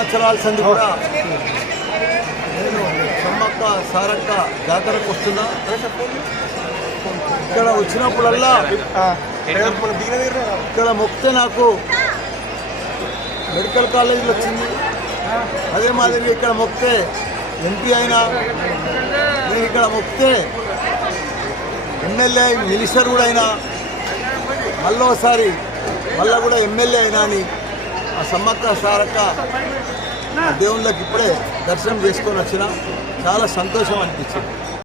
సంవత్సరాల్సింది కూడా నేను సమ్మక్క సారక్క జాతరకు వస్తున్నా ఇక్కడ వచ్చినప్పుడల్లా ఇక్కడ మొక్తే నాకు మెడికల్ కాలేజీలో వచ్చింది అదే మాదిరి ఇక్కడ మొక్తే ఎంపీ అయినా నేను ఇక్కడ మొక్తే ఎమ్మెల్యే మినిస్టర్ కూడా అయినా మళ్ళీ ఒకసారి మళ్ళీ కూడా ఎమ్మెల్యే అయినా అని ఆ సమ్మక్క సారక్క దేవుళ్ళకి ఇప్పుడే దర్శనం చేసుకొని వచ్చినా చాలా సంతోషం అనిపించింది